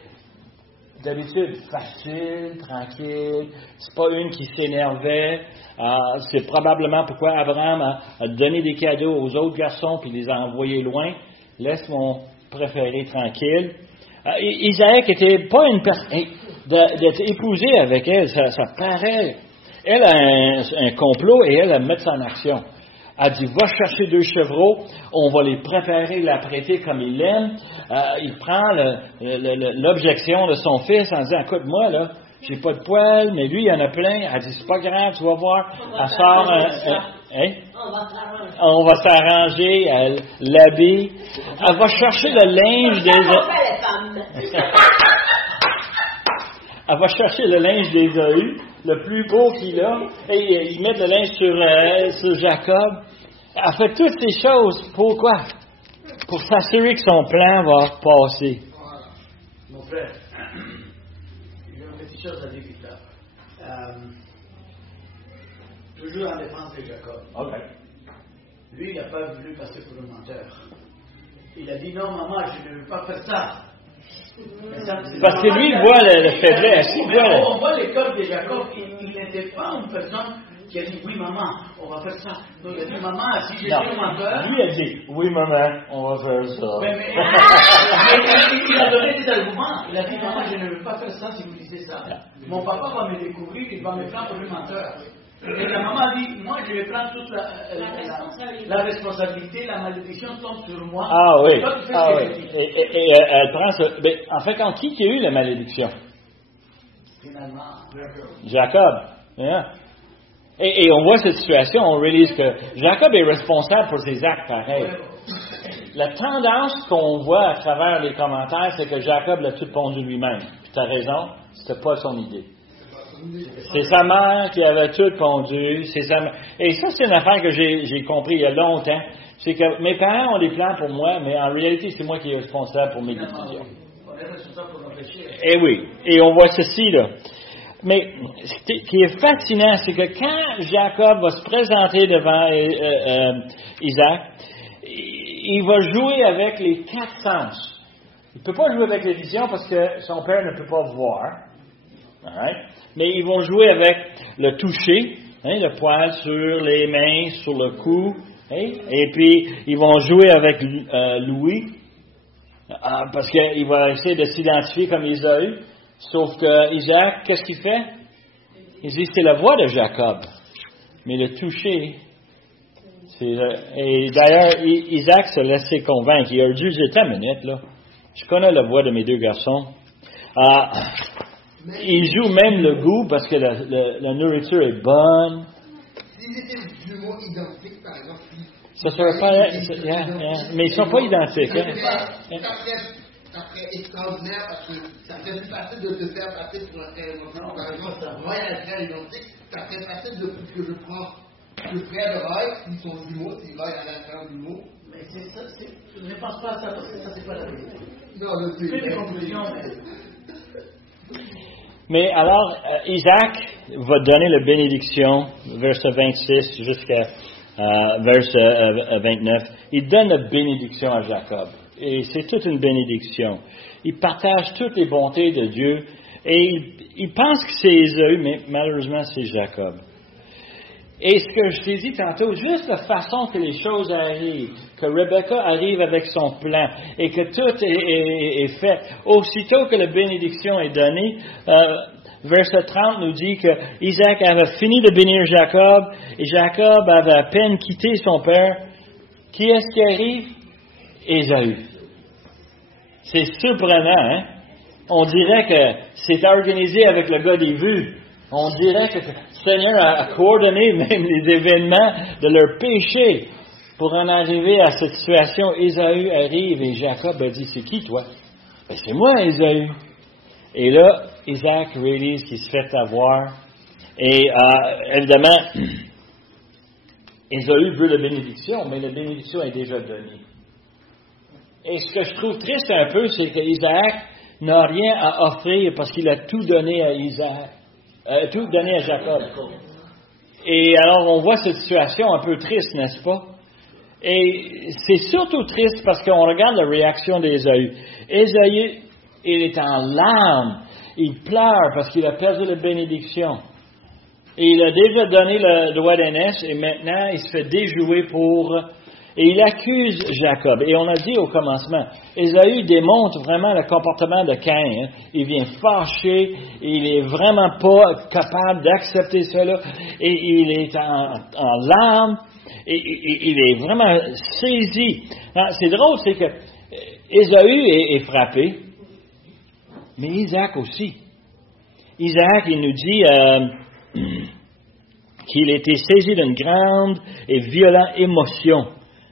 d'habitude facile, tranquille. C'est pas une qui s'énervait. C'est probablement pourquoi Abraham a donné des cadeaux aux autres garçons puis les a envoyés loin. Laisse mon préféré tranquille. Isaac n'était pas une personne... D'être épousé avec elle, ça paraît... Elle a un complot et elle met ça en action. Elle dit, va chercher 2 chevreaux, on va les préparer, l'apprêter comme il l'aime. Il prend l'objection de son fils en disant, écoute, moi, là, j'ai pas de poils, mais lui, il y en a plein. Elle dit, c'est pas grave, tu vas voir. Elle sort on va s'arranger, elle l'habille. Elle va chercher le linge des... Elle va chercher le linge d'Ésaü, le plus beau qu'il a, et ils mettent le linge sur Jacob. Elle fait toutes ces choses. Pourquoi? Pour s'assurer que son plan va passer. Voilà. Mon frère, j'ai une petite chose à dire plus tard. Toujours en défense de Jacob. Okay. Lui, il n'a pas voulu passer pour un menteur. Il a dit non, maman, je ne veux pas faire ça. Parce que lui, il voit le faiblesse. On voit le cœur de Jacob. Il n'était pas une personne qui a dit oui, maman, on va faire ça. Donc il a dit maman, si j'étais un menteur. Lui a dit oui, maman, on va faire ça. Mais il a donné des arguments. Il a dit maman, je ne veux pas faire ça si vous disiez ça. Mon papa va me découvrir, il va me prendre pour un menteur. Et la maman a dit, moi je vais prendre toute la responsabilité, la malédiction tombe sur moi. Ah oui. Et elle prend ça. Mais en fait, qui a eu la malédiction? Finalement, Jacob. Yeah. Et on voit cette situation, on réalise que Jacob est responsable pour ses actes pareils. La tendance qu'on voit à travers les commentaires, c'est que Jacob l'a tout pondu lui-même. Puis tu as raison, c'était pas son idée. C'est sa mère qui avait tout pondu. Et ça, c'est une affaire que j'ai compris il y a longtemps. C'est que mes parents ont des plans pour moi, mais en réalité, c'est moi qui est responsable pour mes décisions. On est responsable pour nos péchés. Eh oui. Et on voit ceci, là. Mais ce qui est fascinant, c'est que quand Jacob va se présenter devant Isaac, il va jouer avec les 4 sens. Il ne peut pas jouer avec les visions parce que son père ne peut pas voir. Right? Mais ils vont jouer avec le toucher, le poil sur les mains, sur le cou. Et puis, ils vont jouer avec Louis, parce qu'il va essayer de s'identifier comme Ésaü. Sauf que Isaac, qu'est-ce qu'il fait? Il dit, c'est la voix de Jacob. Mais le toucher, et d'ailleurs, Isaac se laissait convaincre. Il a dû dire, attends une minute, là. Je connais la voix de mes 2 garçons. Il joue même le goût parce que la nourriture est bonne. S'ils étaient jumeaux identiques, par exemple, ça serait pas... Mais ils ne sont pas identiques. Ça serait extraordinaire parce que ça serait plus facile de te faire passer pour un frère identique. Par exemple, Roy a un frère identique, ça serait facile que je prends le frère de Roy, s'ils sont jumeaux, si Roy a un frère jumeau. Mais c'est ça, ce n'est ne pense pas à ça, parce que ça, c'est pas la vérité. Non, je sais. Fais des conclusions, Mais alors, Isaac va donner la bénédiction, verset 26 jusqu'à verset 29. Il donne la bénédiction à Jacob. Et c'est toute une bénédiction. Il partage toutes les bontés de Dieu. Et il pense que c'est Ésaü, mais malheureusement, c'est Jacob. Et ce que je t'ai dit tantôt, juste la façon que les choses arrivent, que Rebecca arrive avec son plan et que tout est fait, aussitôt que la bénédiction est donnée, verset 30 nous dit que Isaac avait fini de bénir Jacob et Jacob avait à peine quitté son père. Qui est-ce qui arrive? Ésaü. C'est surprenant, hein? On dirait que c'est organisé avec le gars des vues. On dirait que le Seigneur a coordonné même les événements de leur péché pour en arriver à cette situation. Ésaü arrive et Jacob a dit, c'est qui toi? Ben, c'est moi, Ésaü. Et là, Isaac réalise qu'il se fait avoir. Et évidemment, Ésaü veut la bénédiction, mais la bénédiction est déjà donnée. Et ce que je trouve triste un peu, c'est qu'Isaac n'a rien à offrir parce qu'il a tout donné à Isaac. Tout donné à Jacob. Et alors, on voit cette situation un peu triste, n'est-ce pas? Et c'est surtout triste parce qu'on regarde la réaction d'Ésaü. Ésaü, il est en larmes. Il pleure parce qu'il a perdu la bénédiction. Et il a déjà donné le droit d'aînesse et maintenant, il se fait déjouer pour... Et il accuse Jacob. Et on a dit au commencement, Ésaü démontre vraiment le comportement de Caïn. Hein. Il vient fâché, il est vraiment pas capable d'accepter cela, et il est en larmes, et il est vraiment saisi. Alors, c'est drôle, c'est que Ésaü est frappé, mais Isaac aussi. Isaac, il nous dit qu'il était saisi d'une grande et violente émotion.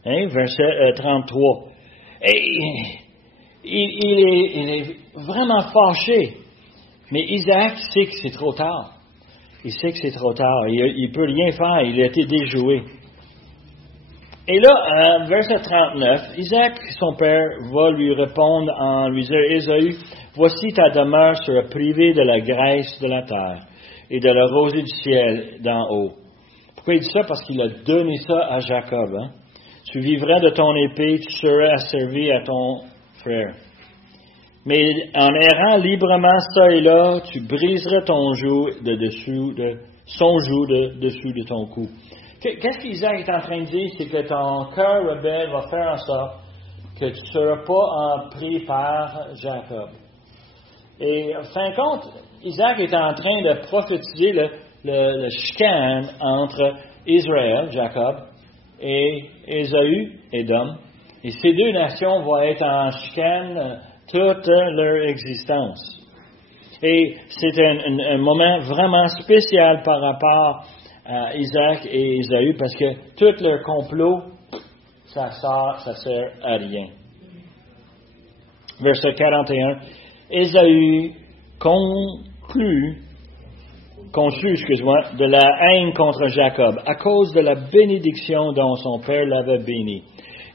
Hein, verset 33. Et il est vraiment fâché. Mais Isaac sait que c'est trop tard. Il sait que c'est trop tard. Il ne peut rien faire. Il a été déjoué. Et là, verset 39, Isaac, son père, va lui répondre en lui disant, Ésaü, voici ta demeure sera privée de la graisse de la terre et de la rosée du ciel d'en haut. Pourquoi il dit ça? Parce qu'il a donné ça à Jacob. Hein? Tu vivras de ton épée, tu seras asservi à ton frère. Mais en errant librement ça et là, tu briseras ton joug son joug de dessous de ton cou. Qu'est-ce qu'Isaac est en train de dire? C'est que ton cœur rebelle va faire en sorte que tu ne seras pas pris par Jacob. Et en fin de compte, Isaac est en train de prophétiser le chicane entre Israël, Jacob, et Ésaü, Édom. Et ces deux nations vont être en chicane toute leur existence. Et c'est un moment vraiment spécial par rapport à Isaac et Ésaü, parce que tout leur complot, ça sert à rien. Verset 41. Ésaü conclut, de la haine contre Jacob, à cause de la bénédiction dont son père l'avait béni.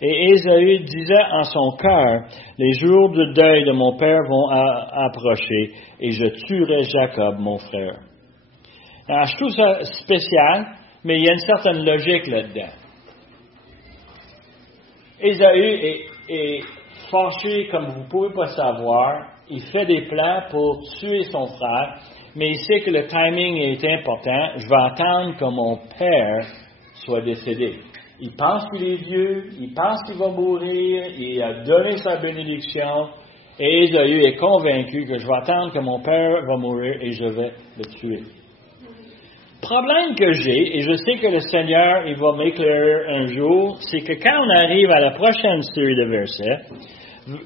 Et Ésaü disait en son cœur, les jours de deuil de mon père vont approcher, et je tuerai Jacob, mon frère. Alors, je trouve ça spécial, mais il y a une certaine logique là-dedans. Ésaü est fâché, comme vous ne pouvez pas savoir. Il fait des plans pour tuer son frère, mais il sait que le timing est important. Je vais attendre que mon père soit décédé. Il pense qu'il est vieux, il pense qu'il va mourir, il a donné sa bénédiction, et Ésaü est convaincu que je vais attendre que mon père va mourir et je vais le tuer. Le problème que j'ai, et je sais que le Seigneur, il va m'éclairer un jour, c'est que quand on arrive à la prochaine série de versets,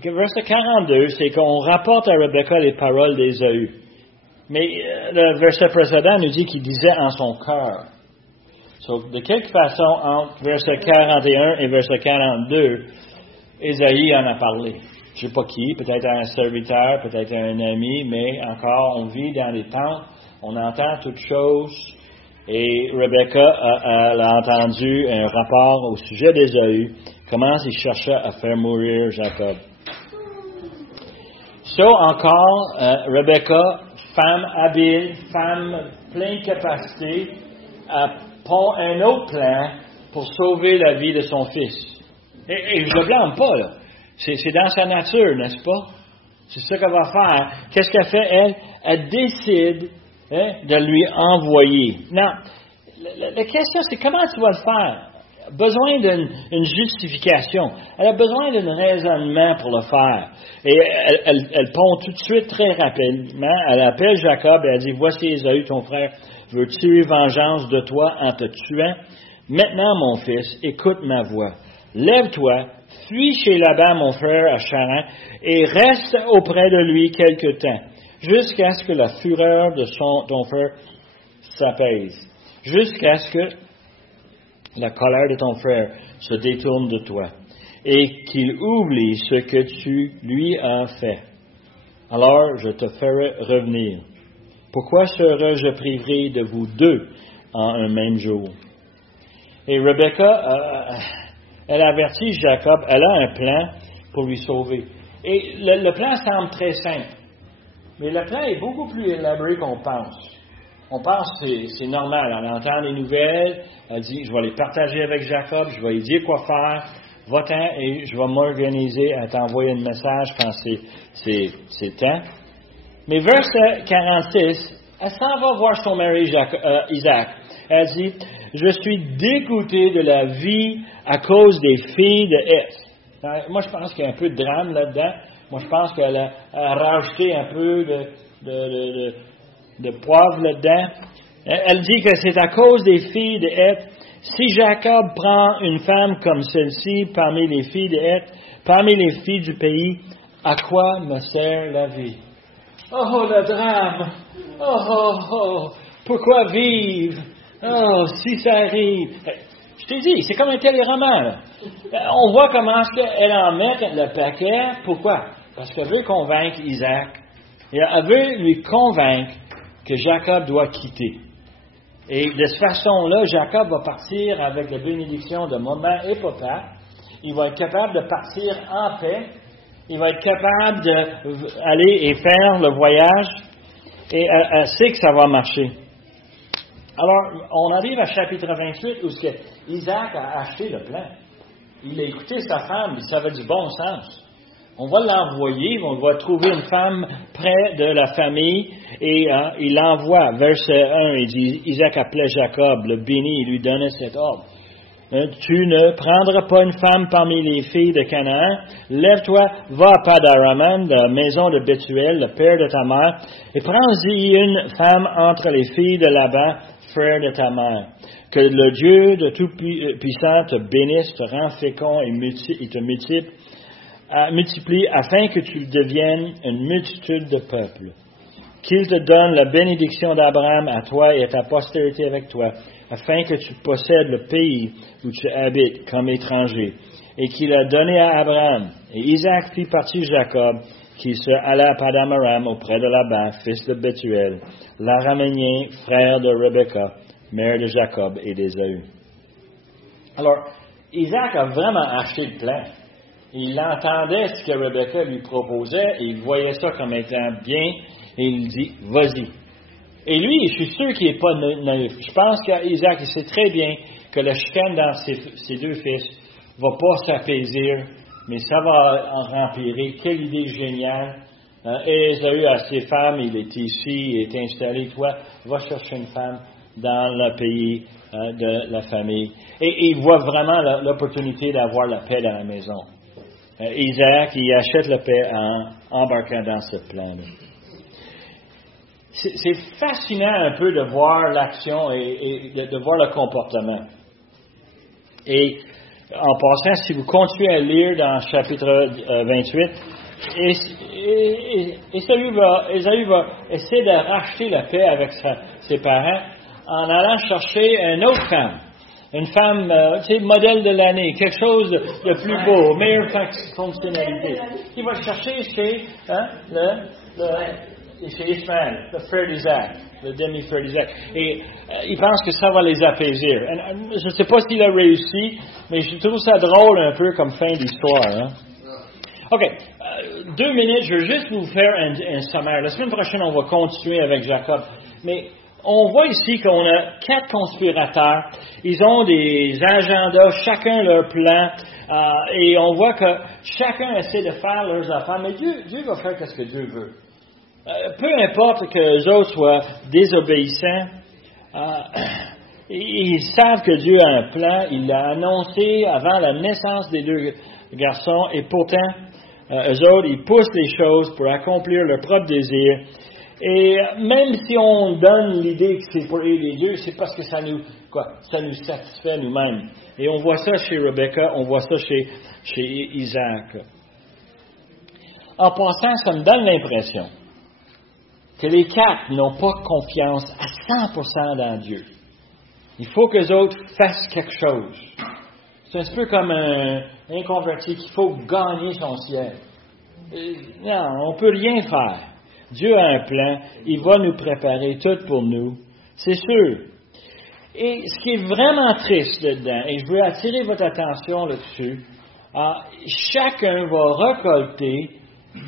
verset 42, c'est qu'on rapporte à Rebecca les paroles d'Ésaü. Mais le verset précédent nous dit qu'il disait en son cœur. Donc, de quelque façon, entre verset 41 et verset 42, Ésaü en a parlé. Je ne sais pas qui, peut-être un serviteur, peut-être un ami, mais encore, on vit dans les tentes, on entend toutes choses. Et Rebecca a entendu un rapport au sujet d'Ésaü, comment il cherchait à faire mourir Jacob. Encore, Rebecca, femme habile, femme pleine de capacité, pond un autre plan pour sauver la vie de son fils. Et je ne le blâme pas, là. C'est dans sa nature, n'est-ce pas? C'est ça qu'elle va faire. Qu'est-ce qu'elle fait, elle? Elle décide de lui envoyer. Non, la question, c'est comment tu vas le faire? Besoin d'une justification. Elle a besoin d'un raisonnement pour le faire. Et elle pond tout de suite, très rapidement. Elle appelle Jacob et elle dit, voici Ésaü, ton frère, veut tuer vengeance de toi en te tuant. Maintenant, mon fils, écoute ma voix. Lève-toi, fuis chez Laban, mon frère, à Charan, et reste auprès de lui quelque temps, jusqu'à ce que la fureur de ton frère s'apaise, jusqu'à ce que la colère de ton frère se détourne de toi, et qu'il oublie ce que tu lui as fait. Alors je te ferai revenir. Pourquoi serais-je privé de vous deux en un même jour? Et Rebecca, elle avertit Jacob, elle a un plan pour lui sauver. Et le plan semble très simple, mais le plan est beaucoup plus élaboré qu'on pense. On pense que c'est normal, elle entend les nouvelles, elle dit, je vais les partager avec Jacob, je vais lui dire quoi faire, va-t'en et je vais m'organiser à t'envoyer un message quand c'est temps. Mais verset 46, elle s'en va voir son mari Isaac. Elle dit, je suis dégoûté de la vie à cause des filles de Heth. Moi, je pense qu'il y a un peu de drame là-dedans. Moi, je pense qu'elle a rajouté un peu de poivre là-dedans. Elle dit que c'est à cause des filles de Heth. Si Jacob prend une femme comme celle-ci parmi les filles de Heth, parmi les filles du pays, à quoi me sert la vie? Oh, le drame! Oh, pourquoi vivre? Oh, si ça arrive. Je t'ai dit, c'est comme un téléroman, là. On voit comment elle en met le paquet. Pourquoi? Parce qu'elle veut convaincre Isaac. Et elle veut lui convaincre que Jacob doit quitter. Et de cette façon-là, Jacob va partir avec la bénédiction de maman et papa. Il va être capable de partir en paix. Il va être capable d'aller et faire le voyage. Et elle sait que ça va marcher. Alors, on arrive à chapitre 28 où Isaac a acheté le plan. Il a écouté sa femme, ça avait du bon sens. On va l'envoyer, on va trouver une femme près de la famille et il l'envoie. Verset 1, il dit, Isaac appelait Jacob, le bénit, il lui donnait cet ordre. Tu ne prendras pas une femme parmi les filles de Canaan. Lève-toi, va à Padaraman, la maison de Bethuel, le père de ta mère, et prends-y une femme entre les filles de Laban, frère de ta mère. Que le Dieu de Tout-Puissant te bénisse, te rend fécond et te multiplie afin que tu deviennes une multitude de peuples. Qu'il te donne la bénédiction d'Abraham à toi et à ta postérité avec toi, afin que tu possèdes le pays où tu habites comme étranger, et qu'il a donné à Abraham. Et Isaac fit partir Jacob, qui se alla à Padam-aram auprès de Laban, fils de Bethuel, l'araménien, frère de Rebecca, mère de Jacob et d'Ésaü. Alors, Isaac a vraiment acheté le plan. Il entendait ce que Rebecca lui proposait, et il voyait ça comme étant bien, et il dit, vas-y. Et lui, je suis sûr qu'il n'est pas naïf. Je pense qu'Isaac, il sait très bien que la chicane dans ses deux fils ne va pas s'apaiser, mais ça va en empirer. Quelle idée géniale. Ésaü a ses femmes, il est ici, il est installé. Toi, va chercher une femme dans le pays de la famille. Et il voit vraiment l'opportunité d'avoir la paix dans la maison. Isaac, il achète la paix en embarquant dans ce plan-là. C'est fascinant un peu de voir l'action et de voir le comportement. Et en passant, si vous continuez à lire dans le chapitre 28, Ésaü va essayer de racheter la paix avec ses parents en allant chercher une autre femme. Une femme, modèle de l'année, quelque chose de plus beau, meilleure fonctionnalité. Il va chercher chez c'est Ismaël, le frère d'Isaac, le demi-frère d'Isaac. Et il pense que ça va les apaiser. Je ne sais pas s'il a réussi, mais je trouve ça drôle un peu comme fin d'histoire. Hein? OK. 2 minutes, je veux juste vous faire un sommaire. La semaine prochaine, on va continuer avec Jacob. Mais on voit ici qu'on a 4 conspirateurs. Ils ont des agendas, chacun leur plan. Et on voit que chacun essaie de faire leurs affaires. Mais Dieu va faire ce que Dieu veut. Peu importe que les autres soient désobéissants, ils savent que Dieu a un plan. Il l'a annoncé avant la naissance des 2 garçons. Et pourtant, eux autres, ils poussent les choses pour accomplir leur propre désir. Et même si on donne l'idée que c'est pour aider Dieu, c'est parce que ça nous satisfait nous-mêmes. Et on voit ça chez Rebecca, on voit ça chez Isaac. En passant, ça me donne l'impression que les 4 n'ont pas confiance à 100% dans Dieu. Il faut que les autres fassent quelque chose. C'est un petit peu comme un inconverti qu'il faut gagner son ciel. Non, on ne peut rien faire. Dieu a un plan, il va nous préparer tout pour nous, c'est sûr. Et ce qui est vraiment triste là-dedans, et je veux attirer votre attention là-dessus, chacun va récolter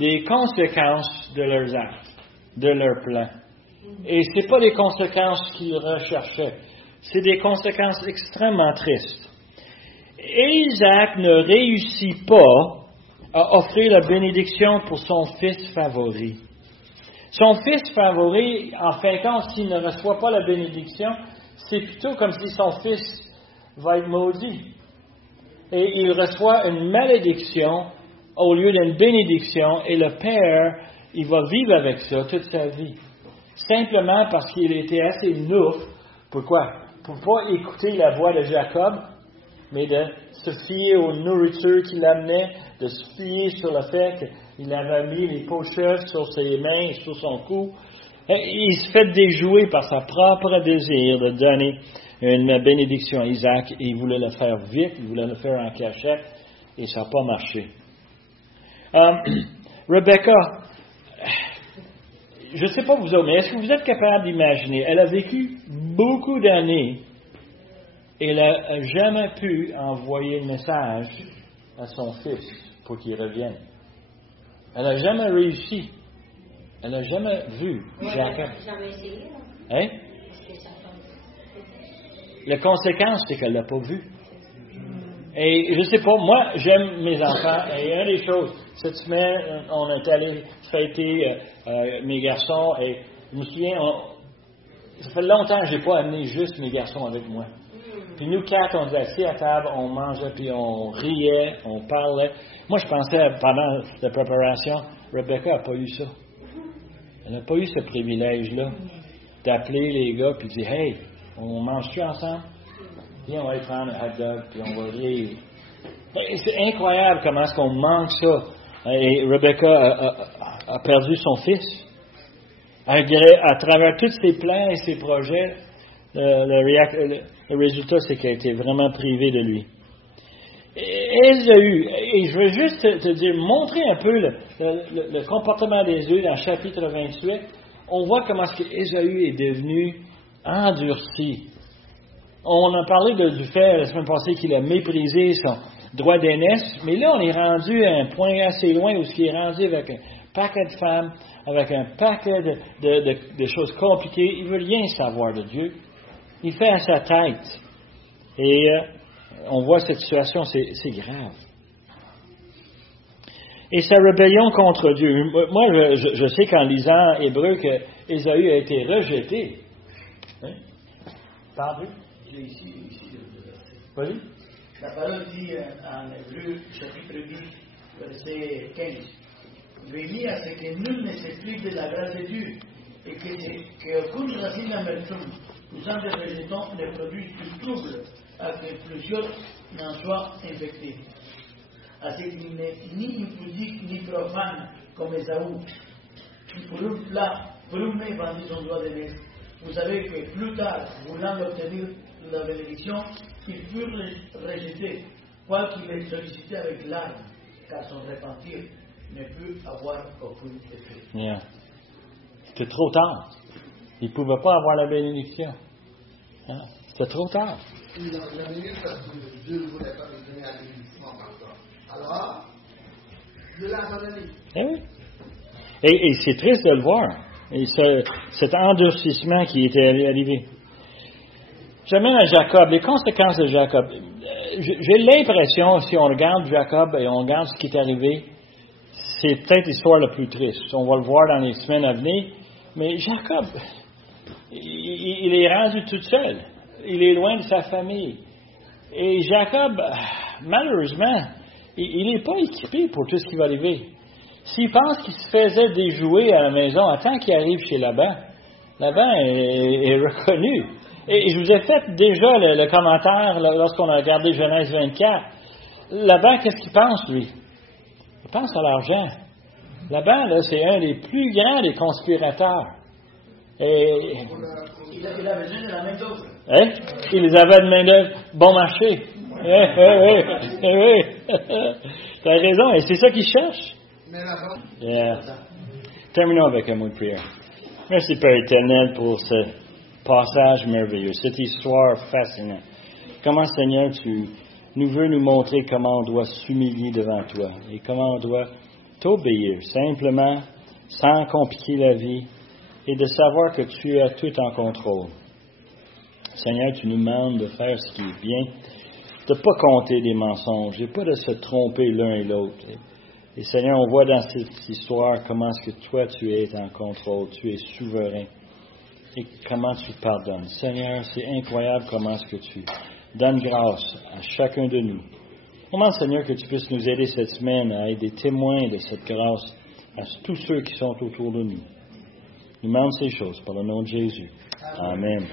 des conséquences de leurs actes, de leur plan. Et ce n'est pas les conséquences qu'ils recherchaient, c'est des conséquences extrêmement tristes. Et Isaac ne réussit pas à offrir la bénédiction pour son fils favori. Son fils favori, en fin de compte, s'il ne reçoit pas la bénédiction, c'est plutôt comme si son fils va être maudit. Et il reçoit une malédiction au lieu d'une bénédiction, et le père, il va vivre avec ça toute sa vie. Simplement parce qu'il était assez nouf. Pourquoi? Pour ne pas écouter la voix de Jacob, mais de se fier aux nourritures qu'il amenait, de se fier sur le fait qu'il avait mis les pochettes sur ses mains et sur son cou. Il se fait déjouer par sa propre désir de donner une bénédiction à Isaac, et il voulait le faire vite, il voulait le faire en cachette, et ça n'a pas marché. Rebecca, je ne sais pas vous autres, mais est-ce que vous êtes capable d'imaginer, elle a vécu beaucoup d'années, et elle n'a jamais pu envoyer le message à son fils pour qu'il revienne. Elle n'a jamais réussi. Elle n'a jamais vu Jacob. Jamais essayé. Hein? La conséquence, c'est qu'elle ne l'a pas vu. Et je ne sais pas, moi, j'aime mes enfants. Et une des choses, cette semaine, on est allé fêter mes garçons. Et je me souviens, ça fait longtemps que je n'ai pas amené juste mes garçons avec moi. Puis nous 4, on était assis à table, on mangeait, puis on riait, on parlait. Moi, je pensais, pendant cette préparation, Rebecca n'a pas eu ça. Elle n'a pas eu ce privilège-là d'appeler les gars puis de dire « Hey, on mange-tu ensemble? Viens, on va aller prendre un hot dog, puis on va rire. » C'est incroyable comment est-ce qu'on manque ça. Et Rebecca a perdu son fils. À travers tous ses plans et ses projets, le résultat, c'est qu'elle a été vraiment privée de lui. Ésaü, et je veux juste te dire, montrer un peu le comportement d'Ésaü dans le chapitre 28. On voit comment Ésaü est devenu endurci. On a parlé du fait la semaine passée qu'il a méprisé son droit d'aînesse, mais là on est rendu à un point assez loin où il est rendu avec un paquet de femmes, avec un paquet de choses compliquées. Il ne veut rien savoir de Dieu. Il fait à sa tête. Et on voit cette situation, c'est grave. Et sa rébellion contre Dieu. Moi, je sais qu'en lisant Hébreu que Ésaü a été rejeté. Hein? Parle. J'ai ici. Oui. La parole dit en Hébreu, chapitre 10, verset 15. Béni à ce que nul ne se prive de la grâce de Dieu, et qu'aucune racine d'amertume, poussant des rejetons, ne produise du trouble, à que plusieurs n'en soient infectés. À ce qu'il n'est ni impudique ni profane comme Esaü, qui pour un mai vendit son droit de naître. Vous savez que plus tard, voulant obtenir la bénédiction, il fut rejeté, quoiqu'il ait sollicité avec larmes, car son repentir ne peut avoir aucun effet. Yeah. C'était trop tard. Il ne pouvait pas avoir la bénédiction. Hein? C'était trop tard. Il a venu parce que Dieu ne voulait pas lui donner un bénédiction par ça. Alors, Dieu l'a abandonné. Eh oui. Et c'est triste de le voir. Et cet endurcissement qui était arrivé. J'amène à Jacob, les conséquences de Jacob. J'ai l'impression, si on regarde Jacob et on regarde ce qui est arrivé, c'est peut-être l'histoire la plus triste. On va le voir dans les semaines à venir. Mais Jacob, il est rendu tout seul. Il est loin de sa famille. Et Jacob, malheureusement, il n'est pas équipé pour tout ce qui va arriver. S'il pense qu'il se faisait des jouets à la maison, attends qu'il arrive chez Laban, Laban est reconnu. Et je vous ai fait déjà le commentaire lorsqu'on a regardé Genèse 24. Laban, qu'est-ce qu'il pense, lui? Il pense à l'argent. Laban, là, c'est un des plus grands des conspirateurs. Et Il a besoin de la main-d'œuvre. hein? Il les avait de main-d'œuvre bon marché. Oui. Tu as raison, et c'est ça qu'il cherche. Mais là-bas, Yeah. Terminons avec un mot de prière. Merci, Père éternel, pour ce passage merveilleux, cette histoire fascinante. Comment, Seigneur, tu nous veux nous montrer comment on doit s'humilier devant toi et comment on doit t'obéir simplement, sans compliquer la vie, et de savoir que tu as tout en contrôle. Seigneur, tu nous demandes de faire ce qui est bien, de ne pas compter des mensonges et pas de se tromper l'un et l'autre. Et Seigneur, on voit dans cette histoire comment est-ce que toi, tu es en contrôle, tu es souverain. Et comment tu pardonnes. Seigneur, c'est incroyable comment est-ce que tu donnes grâce à chacun de nous. On demande, Seigneur, que tu puisses nous aider cette semaine à être des témoins de cette grâce à tous ceux qui sont autour de nous. Nous demandons ces choses par le nom de Jésus. Amen.